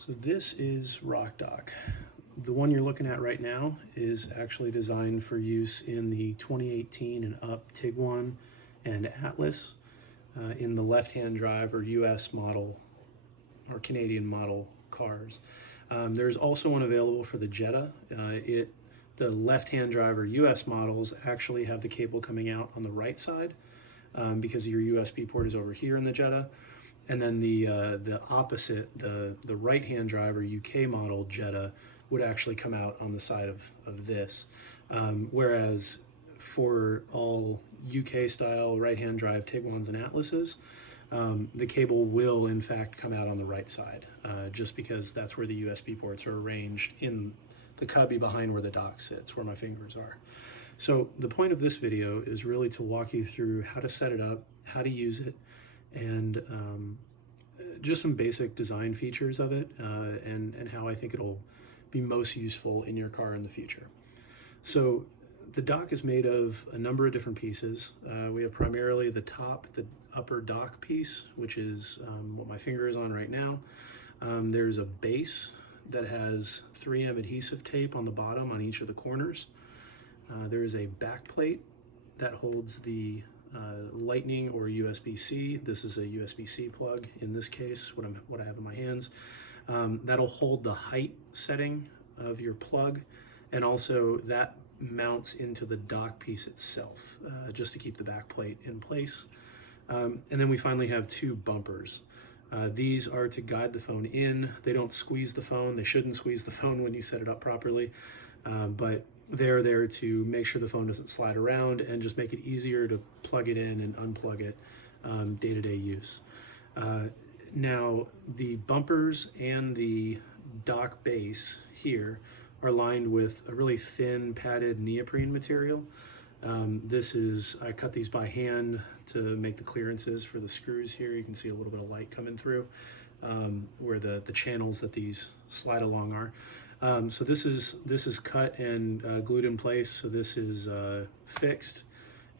So this is RockDock. The one you're looking at right now is actually designed for use in the 2018 and up Tiguan and Atlas in the left-hand drive or US model or Canadian model cars. There's also one available for the Jetta. The left-hand drive or US models actually have the cable coming out on the right side because your USB port is over here in the Jetta. And then the opposite, the right-hand drive or UK model Jetta would actually come out on the side of this. Whereas for all UK style right-hand drive Tiguans and Atlases, the cable will in fact come out on the right side, just because that's where the USB ports are arranged in the cubby behind where the dock sits, where my fingers are. So the point of this video is really to walk you through how to set it up, how to use it, and just some basic design features of it, and how I think it'll be most useful in your car in the future. So the dock is made of a number of different pieces. We have primarily the upper dock piece, which is what my finger is on right now. There's a base that has 3M adhesive tape on the bottom on each of the corners. There is a back plate that holds the lightning or USB-C. This is a USB-C plug in this case, what I have in my hands. That'll hold the height setting of your plug, and also that mounts into the dock piece itself, just to keep the back plate in place. And then we finally have two bumpers. These are to guide the phone in. They don't squeeze the phone. They shouldn't squeeze the phone when you set it up properly, but they're there to make sure the phone doesn't slide around and just make it easier to plug it in and unplug it day-to-day use. Now, the bumpers and the dock base here are lined with a really thin padded neoprene material. I cut these by hand to make the clearances for the screws here. You can see a little bit of light coming through where the channels that these slide along are. So this is cut and glued in place. So this is fixed,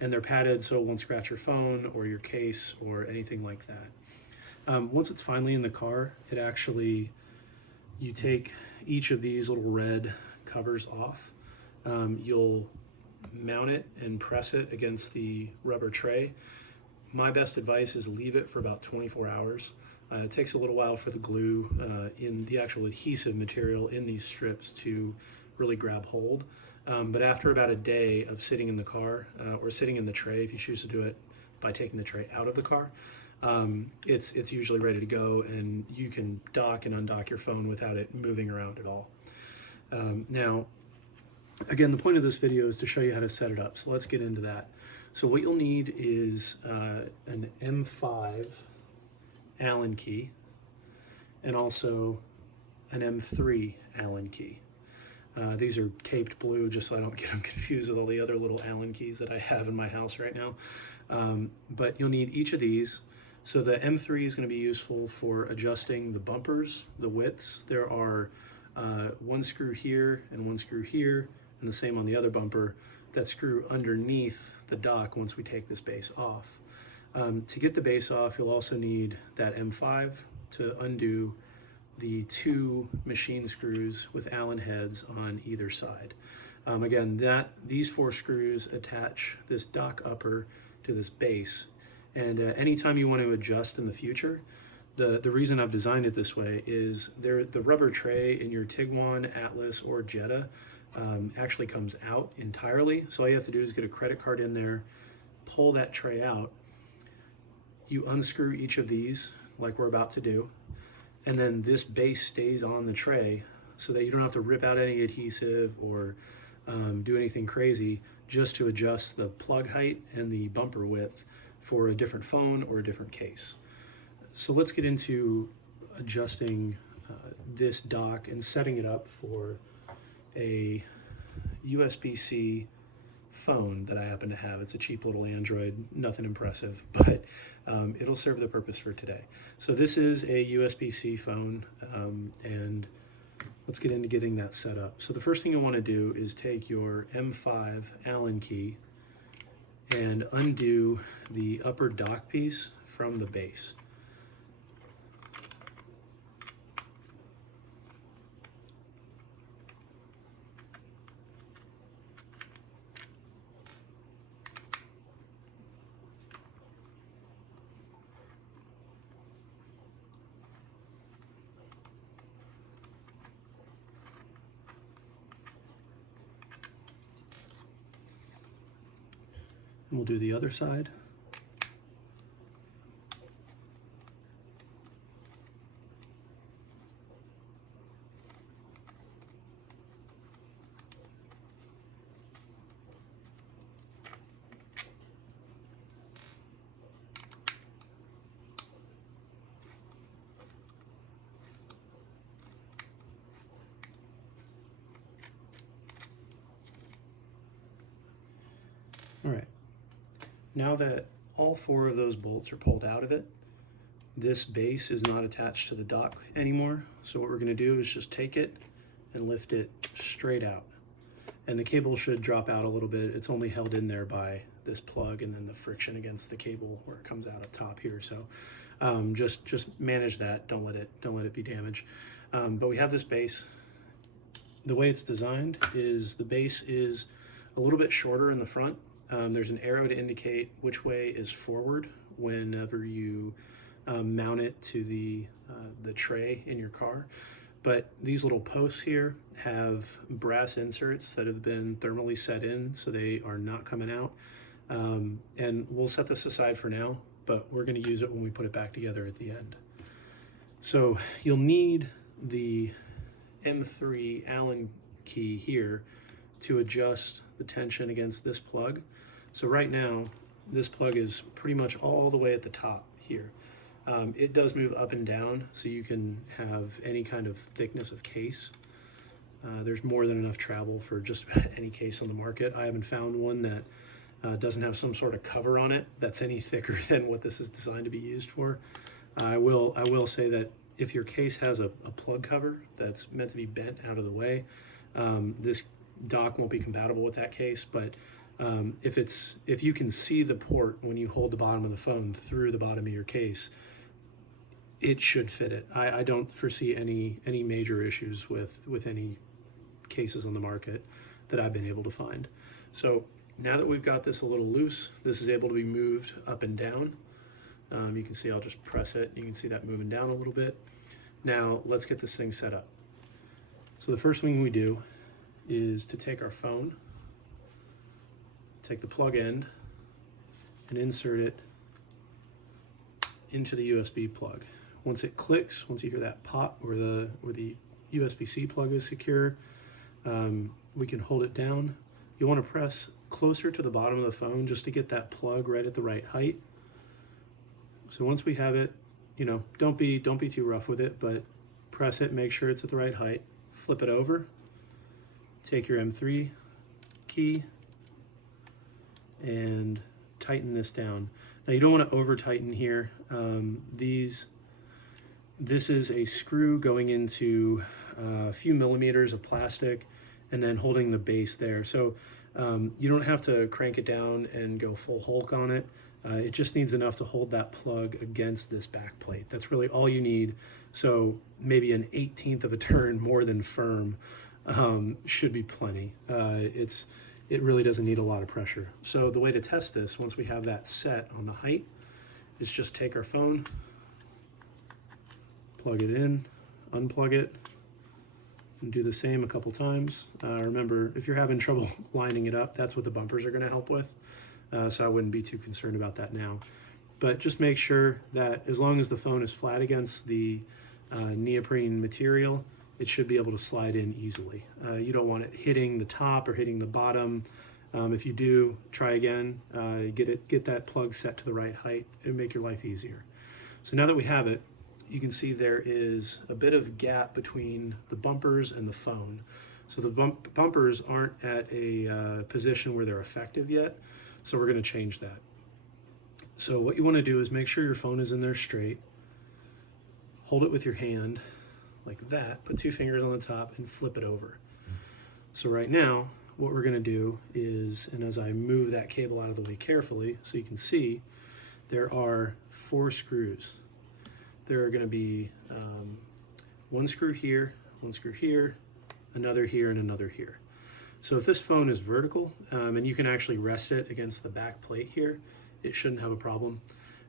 and they're padded so it won't scratch your phone or your case or anything like that. Once it's finally in the car, you take each of these little red covers off. You'll mount it and press it against the rubber tray. My best advice is leave it for about 24 hours. It takes a little while for the glue in the actual adhesive material in these strips to really grab hold. But after about a day of sitting in the car or sitting in the tray, if you choose to do it by taking the tray out of the car, it's usually ready to go, and you can dock and undock your phone without it moving around at all. Now, again, the point of this video is to show you how to set it up. So let's get into that. So what you'll need is an M5 Allen key and also an M3 Allen key. These are taped blue just so I don't get them confused with all the other little Allen keys that I have in my house right now. But you'll need each of these. So the M3 is going to be useful for adjusting the bumpers, the widths. There are one screw here and one screw here, and the same on the other bumper, that screw underneath the dock once we take this base off. To get the base off, you'll also need that M5 to undo the two machine screws with Allen heads on either side. Again, these four screws attach this dock upper to this base, and anytime you want to adjust in the future, the reason I've designed it this way is the rubber tray in your Tiguan, Atlas, or Jetta actually comes out entirely. So all you have to do is get a credit card in there, pull that tray out, you unscrew each of these like we're about to do, and then this base stays on the tray so that you don't have to rip out any adhesive or do anything crazy just to adjust the plug height and the bumper width for a different phone or a different case. So let's get into adjusting this dock and setting it up for a USB-C phone that I happen to have. It's a cheap little Android, nothing impressive, but it'll serve the purpose for today. So this is a USB-C phone, and let's get into getting that set up. So the first thing you want to do is take your M5 Allen key and undo the upper dock piece from the base. And we'll do the other side. All right, now that all 4 of those bolts are pulled out of it, this base is not attached to the dock anymore. So what we're gonna do is just take it and lift it straight out. And the cable should drop out a little bit. It's only held in there by this plug and then the friction against the cable where it comes out up top here. So just manage that, don't let it be damaged. But we have this base. The way it's designed is the base is a little bit shorter in the front. There's an arrow to indicate which way is forward whenever you mount it to the tray in your car. But these little posts here have brass inserts that have been thermally set in, so they are not coming out. And we'll set this aside for now, but we're going to use it when we put it back together at the end. So you'll need the M3 Allen key here to adjust the tension against this plug. So right now, this plug is pretty much all the way at the top here. It does move up and down, so you can have any kind of thickness of case. There's more than enough travel for just about any case on the market. I haven't found one that doesn't have some sort of cover on it that's any thicker than what this is designed to be used for. I will say that if your case has a plug cover that's meant to be bent out of the way, this dock won't be compatible with that case. But if you can see the port when you hold the bottom of the phone through the bottom of your case, it should fit it. I don't foresee any major issues with any cases on the market that I've been able to find. So now that we've got this a little loose, this is able to be moved up and down. You can see I'll just press it. You can see that moving down a little bit. Now let's get this thing set up. So the first thing we do is to take our phone, take the plug end, and insert it into the USB plug. Once it clicks, once you hear that pop where the USB-C plug is secure, we can hold it down. You want to press closer to the bottom of the phone just to get that plug right at the right height. So once we have it, don't be too rough with it, but press it, make sure it's at the right height. Flip it over, take your M3 key, and tighten this down. Now you don't want to over tighten here. This is a screw going into a few millimeters of plastic and then holding the base there. So you don't have to crank it down and go full Hulk on it. It just needs enough to hold that plug against this back plate. That's really all you need. So maybe an 1/18 of a turn more than firm should be plenty. It really doesn't need a lot of pressure. So the way to test this, once we have that set on the height, is just take our phone, plug it in, unplug it, and do the same a couple times. Remember, if you're having trouble lining it up, that's what the bumpers are going to help with. So I wouldn't be too concerned about that now. But just make sure that as long as the phone is flat against the neoprene material, it should be able to slide in easily. You don't want it hitting the top or hitting the bottom. If you do, try again. Get that plug set to the right height and make your life easier. So now that we have it, you can see there is a bit of gap between the bumpers and the phone. So the bumpers aren't at a position where they're effective yet. So we're going to change that. So what you want to do is make sure your phone is in there straight. Hold it with your hand like that. Put 2 fingers on the top and flip it over. So right now, what we're going to do is, and as I move that cable out of the way carefully so you can see, there are 4 screws. There are going to be 1 screw here, 1 screw here, another here, and another here. So if this phone is vertical, and you can actually rest it against the back plate here, it shouldn't have a problem.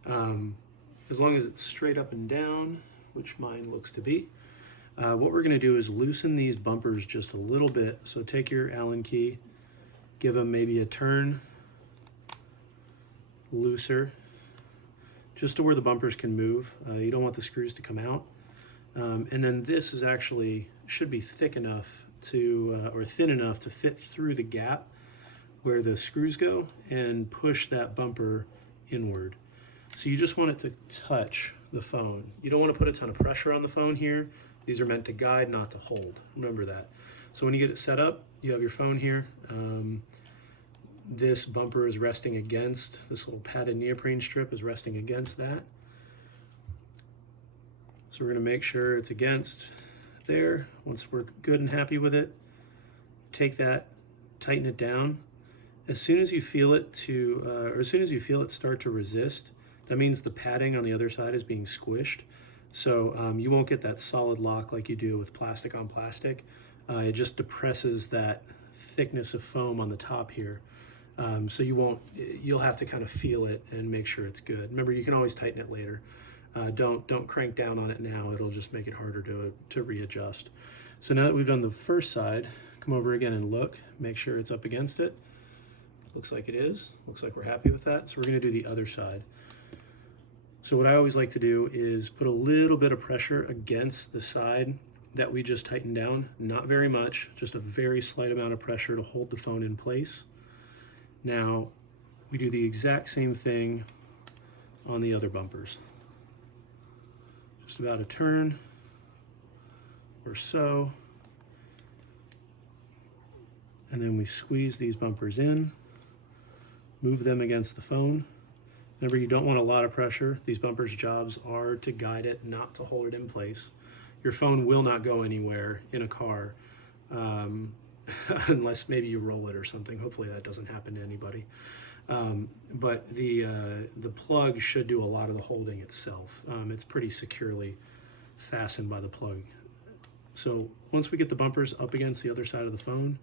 As long as it's straight up and down, which mine looks to be, what we're going to do is loosen these bumpers just a little bit. So take your Allen key, give them maybe a turn, looser, just to where the bumpers can move. You don't want the screws to come out. And then this is actually, should be thick enough to, or thin enough to fit through the gap where the screws go and push that bumper inward. So you just want it to touch the phone. You don't want to put a ton of pressure on the phone here. These are meant to guide, not to hold. Remember that. So when you get it set up, you have your phone here. This bumper is resting against, this little padded neoprene strip is resting against that. So we're going to make sure it's against there. Once we're good and happy with it, take that, tighten it down. As soon as you feel it or as soon as you feel it start to resist, that means the padding on the other side is being squished. So you won't get that solid lock like you do with plastic on plastic. It just depresses that thickness of foam on the top here. So you'll have to kind of feel it and make sure it's good. Remember, you can always tighten it later. Don't crank down on it now. It'll just make it harder to readjust. So now that we've done the first side, come over again and look, make sure it's up against it. Looks like it is. Looks like we're happy with that. So we're going to do the other side. So what I always like to do is put a little bit of pressure against the side that we just tightened down. Not very much, just a very slight amount of pressure to hold the phone in place. Now we do the exact same thing on the other bumpers. Just about a turn or so. And then we squeeze these bumpers in, move them against the phone. Remember, you don't want a lot of pressure. These bumpers' jobs are to guide it, not to hold it in place. Your phone will not go anywhere in a car unless maybe you roll it or something. Hopefully that doesn't happen to anybody. But the plug should do a lot of the holding itself. It's pretty securely fastened by the plug. So once we get the bumpers up against the other side of the phone,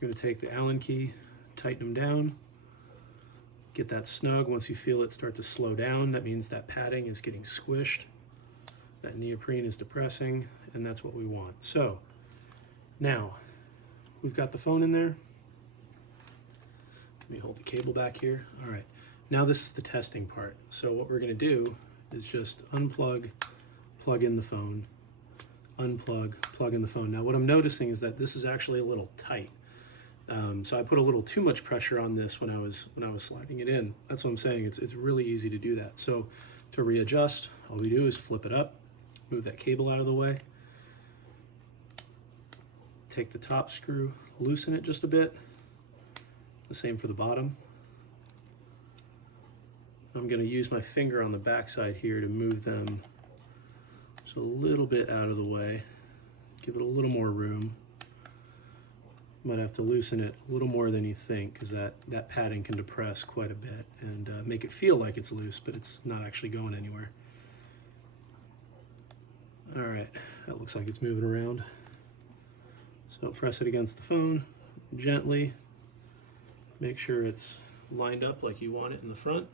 you're going to take the Allen key, tighten them down, get that snug. Once you feel it start to slow down, that means that padding is getting squished, that neoprene is depressing, and that's what we want. So now we've got the phone in there. Let me hold the cable back here. All right, now this is the testing part. So what we're going to do is just unplug, plug in the phone, unplug, plug in the phone. Now what I'm noticing is that this is actually a little tight. So I put a little too much pressure on this when I was sliding it in. That's what I'm saying. It's really easy to do that. So to readjust, all we do is flip it up, move that cable out of the way, take the top screw, loosen it just a bit. The same for the bottom. I'm going to use my finger on the back side here to move them just a little bit out of the way, give it a little more room. Might have to loosen it a little more than you think, because that padding can depress quite a bit and make it feel like it's loose, but it's not actually going anywhere. All right, that looks like it's moving around. So press it against the phone gently. Make sure it's lined up like you want it in the front.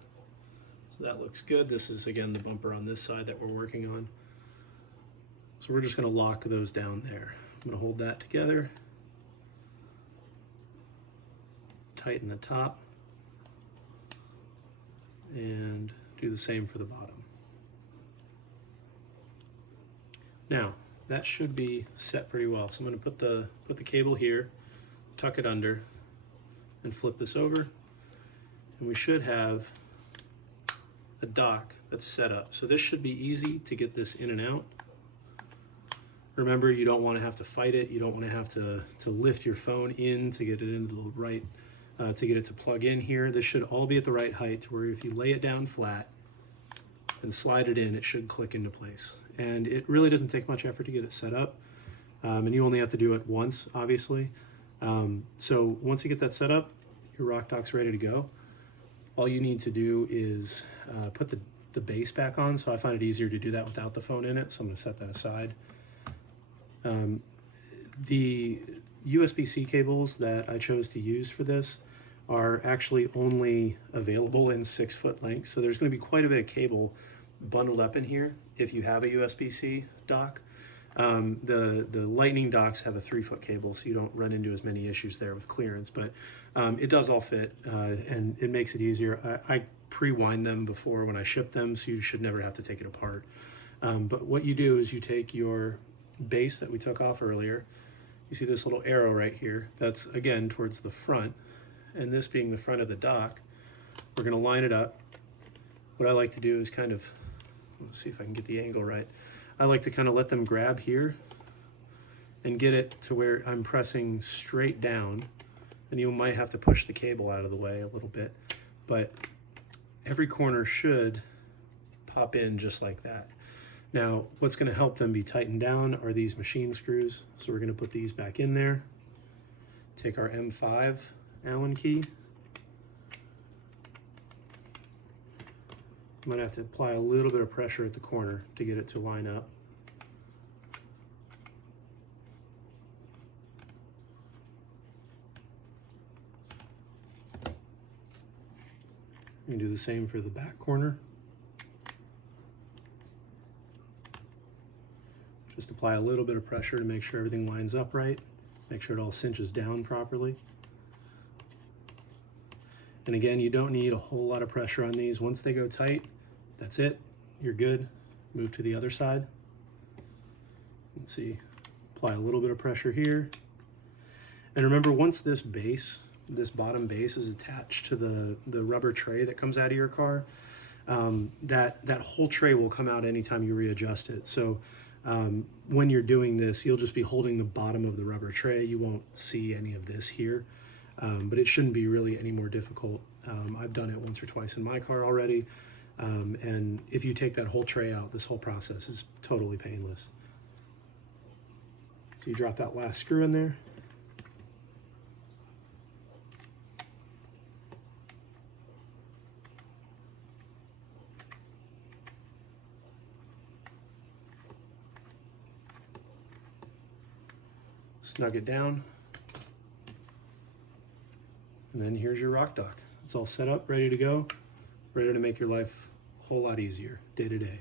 So that looks good. This is, again, the bumper on this side that we're working on. So we're just going to lock those down there. I'm going to hold that together. Tighten the top and do the same for the bottom. Now that should be set pretty well. So I'm going to put the cable here, tuck it under, and flip this over, and we should have a dock that's set up. So this should be easy to get this in and out. Remember, you don't want to have to fight it. You don't want to have to lift your phone in to get it into the right. To get it to plug in here. This should all be at the right height to where if you lay it down flat and slide it in, it should click into place. And it really doesn't take much effort to get it set up. And you only have to do it once, obviously. So once you get that set up, your RockDock's ready to go. All you need to do is put the base back on. So I find it easier to do that without the phone in it. So I'm going to set that aside. The USB-C cables that I chose to use for this are actually only available in 6-foot lengths. So there's going to be quite a bit of cable bundled up in here if you have a USB-C dock. The lightning docks have a 3-foot cable, so you don't run into as many issues there with clearance, but it does all fit, and it makes it easier. I pre-wind them before when I ship them, so you should never have to take it apart. But what you do is you take your base that we took off earlier. You see this little arrow right here. That's, again, towards the front, and this being the front of the dock, we're going to line it up. What I like to do is kind of, let's see if I can get the angle right. I like to kind of let them grab here and get it to where I'm pressing straight down, and you might have to push the cable out of the way a little bit, but every corner should pop in just like that. Now, what's going to help them be tightened down are these machine screws. So we're going to put these back in there. Take our M5 Allen key. I'm going to have to apply a little bit of pressure at the corner to get it to line up. You can do the same for the back corner. Just apply a little bit of pressure to make sure everything lines up right. Make sure it all cinches down properly. And again, you don't need a whole lot of pressure on these. Once they go tight, that's it. You're good. Move to the other side. Let's see. Apply a little bit of pressure here. And remember, once this base, this bottom base is attached to the rubber tray that comes out of your car, that whole tray will come out anytime you readjust it. So when you're doing this, you'll just be holding the bottom of the rubber tray. You won't see any of this here, but it shouldn't be really any more difficult. I've done it once or twice in my car already, and if you take that whole tray out, this whole process is totally painless. So you drop that last screw in there. Snug it down, and then here's your RockDock. It's all set up, ready to go, ready to make your life a whole lot easier day to day.